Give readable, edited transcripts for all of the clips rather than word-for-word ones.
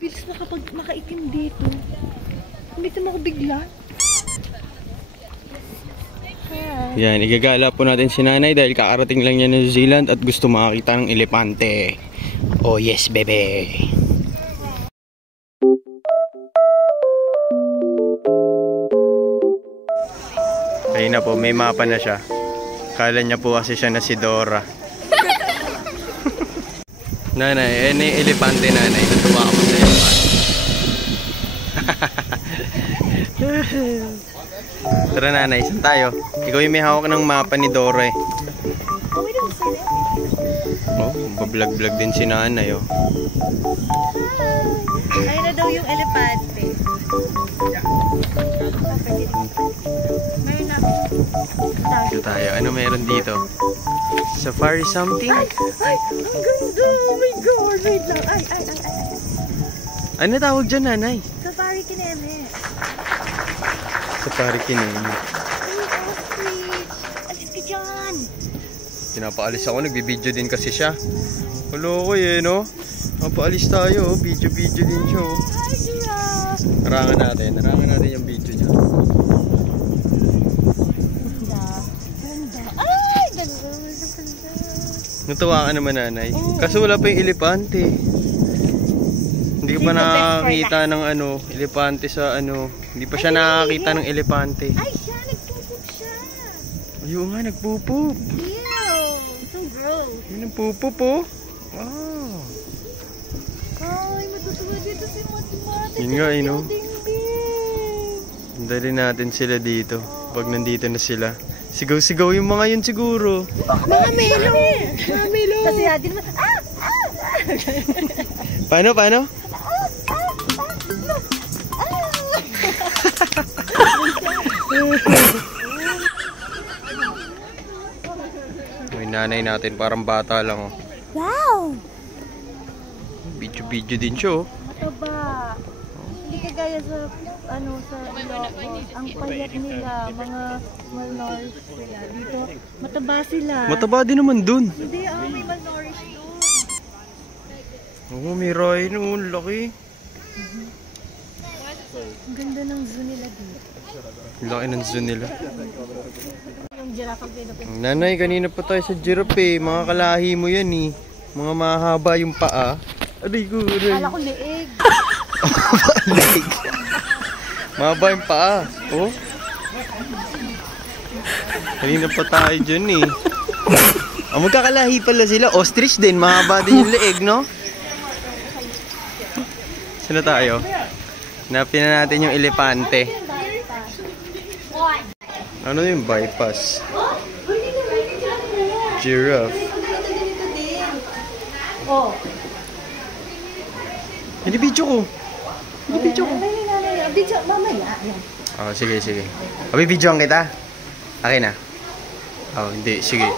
Bilis na kapag makaitim dito. Umitim ako bigla. Yan, igagala po natin si nanay dahil kakarating lang niya ng New Zealand at gusto makakita ng elepante. Oh yes, bebe! Ayun na po, may mapa na siya. Kala niya po kasi siya na si Dora. Nanay, ano yung elepante nanay? Natuwa ka po sa elepante. Tara nanay, saan tayo? Ikaw yung may hawak ng mapa ni Dora eh. Oh, bablog-vlog din si nanay oh. Ayun na daw yung elepante. Dito tayo. Ano meron dito? Safari something? Ay, ang ganda! Oh my God! Wait lang. Ay. Ano tawag dyan nanay? Safari kineme. Safari kineme. Ay, ostrich! Alis ka dyan! Pinapaalis ako. Nagbibideo din kasi siya. Hello ko eh, no? Napaalis tayo. Video-video din siya. Hi, giraffe! Narangan natin yung video niya. Ay, ganda! Natuwa ka naman nanay. Kasi wala pa yung elepante. Hindi ko pa nakakita ng elepante sa Hindi pa siya nakakita ng elepante. Ay, siya! Nagpupup siya! Ayun nga, nagpupup. Ew! So gross! Yun ang pupup oh. Wow. Ay, matutuwa dito si Matmat. Yun nga no. Dali natin sila dito. Pag nandito na sila. Sigaw-sigaw yung mga yun siguro. Mga melo! Mga melo! Kasi natin naman. Paano? May nanay natin parang bata lang oh. Wow! Video din siya oh. Mataba. Hindi kagaya sa sa Ilocos. Ang payat nila, mga malnourished sila. Dito, mataba sila. Mataba din naman dun. Hindi, may malnourished doon. Oo, may rhino, laki. Ang ganda ng zoo nila dito. Laki ng zoo nila. Yung giraffe ang pinapin. Nanay, kanina pa tayo sa giraffe eh. Mga kalahi mo yan eh. Mga mahaba yung paa. Aray ko, aray. Kala ko leeg. Leeg. Mahaba yung paa. Oh. Kanina pa tayo dyan eh. Magkakalahi pala sila. Ostrich din. Mahaba din yung leeg, no? Saan na tayo? Hanapin na natin yung elepante. Ano yung bypass? Giraffe. Oh. Hindi video ko. Video, mamaya. Oh, sige. Abi, videoan kita. Akin na. Oh, hindi. Sige. Oh,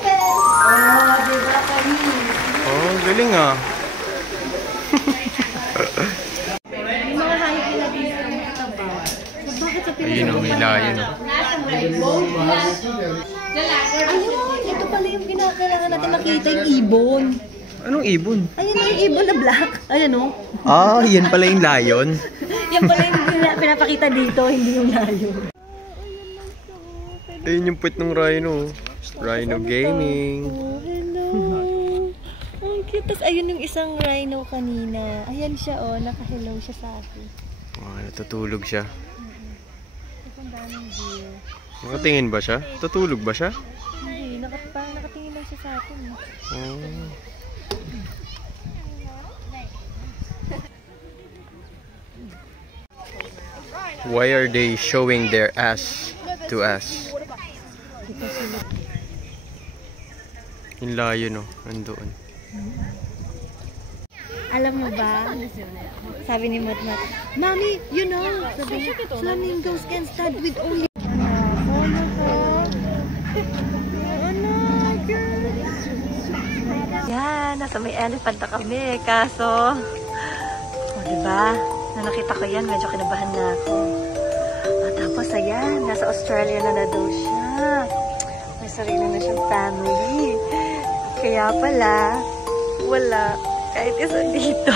diba kanina? Oh, galing ah. Yung mga hayop nila dito ang mataba. Bakit sa Pilipinas? Ayun o, may layan o. Ayun, ito pala yung kinakailangan natin makita, yung ibon. Anong ibon? Ayun yung ibon na black. Ayun o. Ah, yan pala yung lion. Yan pala yung pinapakita dito, hindi yung lion. Ayun yung puwet ng rhino. Rhino Gaming. Hello. Ang cute. Tapos ayun yung isang rhino kanina. Ayan siya o, naka-hello siya sa akin. Oh, natutulog siya. Ang daming deer. Nakatingin ba siya? Tutulog ba siya? Hindi, parang nakatingin lang siya sa akin. Oh. Why are they showing their ass to us? Yung layo no, nandoon. Alam mo ba? Sabi ni Matmat, Mommy, you know, flamingos can stand with only... Yan, nasa may elephant na kami. Kaso, diba? Na nakita ko yan, medyo kinabahan na ako. At tapos, ayan, nasa Australia na daw siya. May sarili na siyang family. Kaya pala, wala kahit isa dito.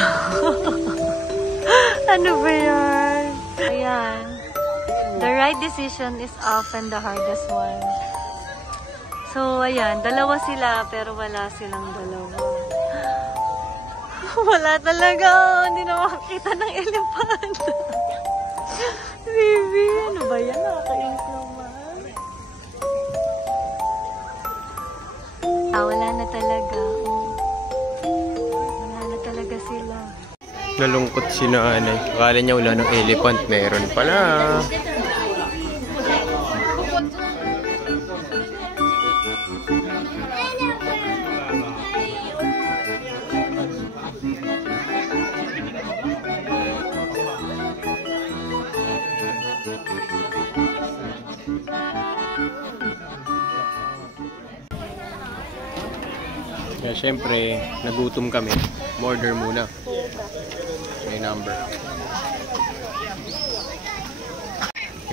Ano ba yan? Ayan. The right decision is often the hardest one. So, ayan. Dalawa sila, pero wala silang dalawa. Wala talaga. Hindi na makakita ng elephant. Baby, ano ba yan? Nakakainis naman. Wala na talaga. Wala na talaga sila. Nalungkot si nanay. Akala niya wala ng elephant. Meron pala. Kaya syempre, nagutom kami. Order muna. May number.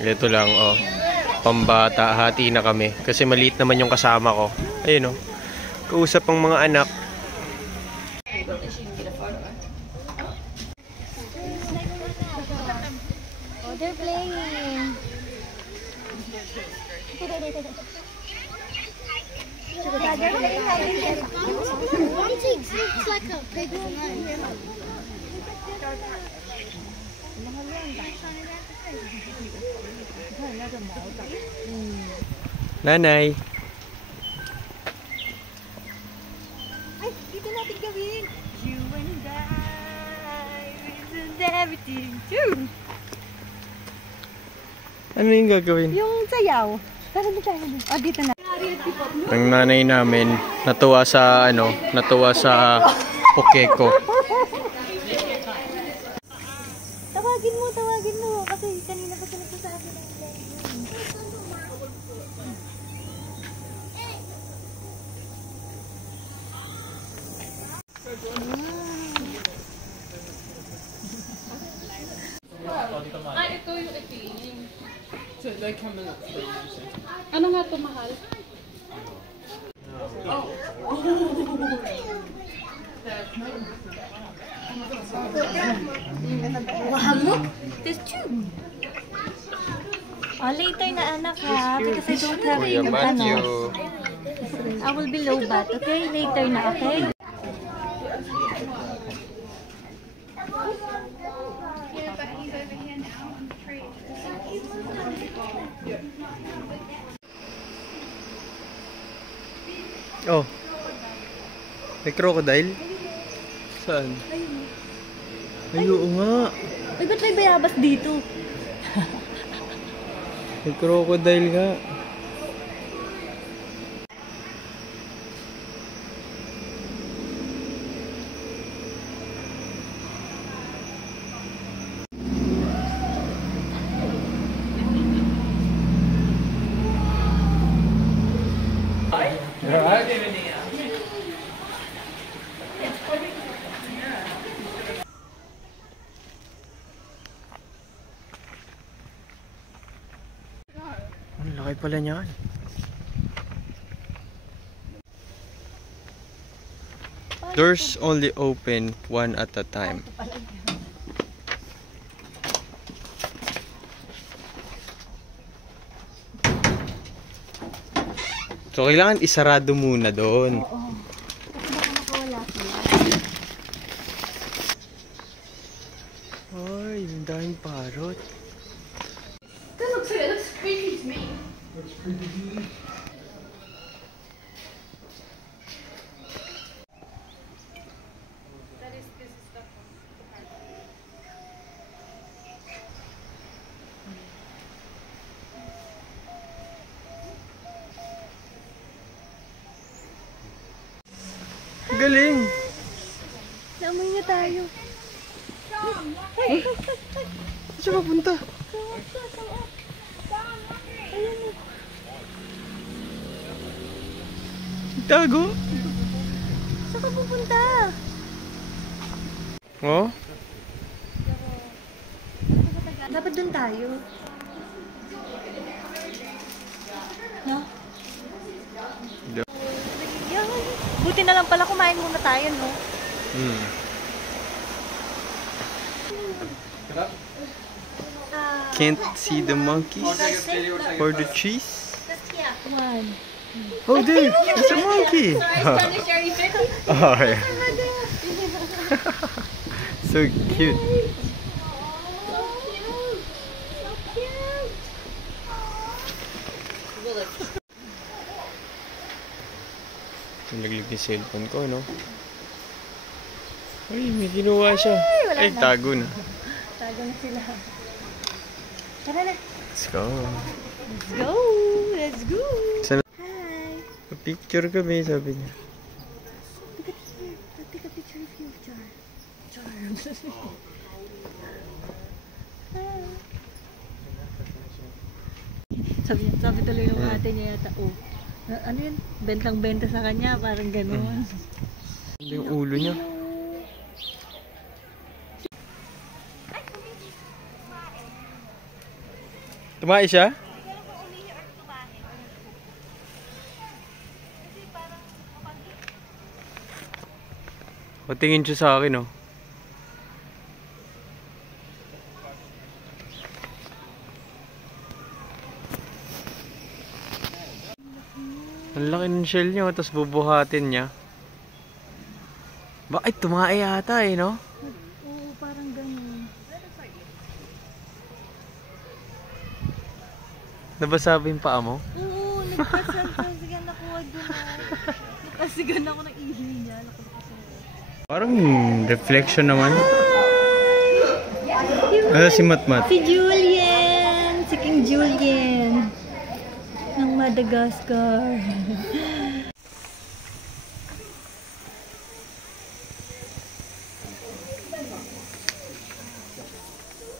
Ito lang, oh. Pambata, hati na kami. Kasi maliit naman yung kasama ko. Ayun, oh. Kausap ang mga anak. Oh, they're playing. It's like a big one. Nanay. Ay, dito natin gawin. You and I, and everything too. Ano yung gagawin? Yung sayaw. Tara na tayo. Oh, dito na. Ang nanay namin natuwa sa Pokeko. Tawagin mo. Kasi kanina pa sila sa akin. Ito yung itim. So, like, ano nga ito, mahal? Mahal mo? This tube. Oh, later na anak ha. Because I don't have Kuya Matthew. I will be low bat, okay? Later na, okay? Oh. May crocodile? Saan? Ay, oo nga. Ay, ba't may bayabas dito? May crocodile nga. Ang laki pala niyan. Doors only open one at a time. So, kailangan isarado muna doon. Oo. Kasi baka makawala sila. Ay, ang daming parrot. That looks creepy to me. Galing! Namoy niya tayo. Saan siya mapunta? Tago? Saan ka pupunta? Oh? Dapat dun tayo. No? Yan. Buti na lang pala kumain muna tayo, no? Can't see the monkeys or the trees. One. Oh, dude, it's a monkey. Oh, yeah. So cute. Nalaglag yung cellphone ko, no? Ay, may kinuha siya. Ay, tago na. Tago na sila. Tara na. Let's go. Let's go. Let's go. Sana Hi. picture kami, sabi niya. Look at here. I'll take a picture of you, Char. Sabi tuloy ng ate niya yata, oh. Ano yun? Bentang-benta sa kanya, parang gano'n. Yung ulo niya. Tumae siya? Patingin siya sa akin, oh. Ang laki ng shell niya, tapos bubuhatin niya. Bakit tumae yata eh, no? Oo, parang gano'n. Nabasa ba yung paa mo? Oo, nagkasigan ako doon. Nagkasigan ako ng ihi niya. Parang reflection naman. Ano si Matmat? Si Julian! Si King Julian! Ng Madagascar.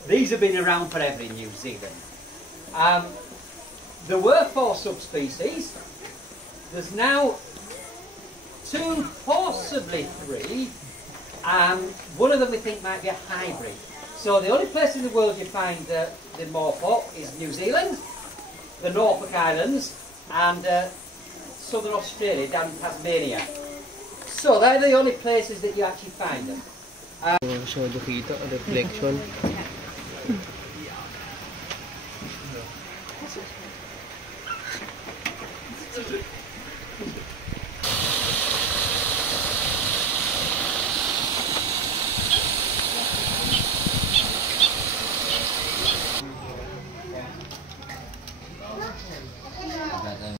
These have been around forever in New Zealand. There were 4 subspecies. There's now 2, possibly 3. One of them we think might be a hybrid. So the only place in the world you find the morpho is New Zealand, the Norfolk Islands, and southern Australia, down in Tasmania. So they're the only places that you actually find them. Masyado kita, reflection.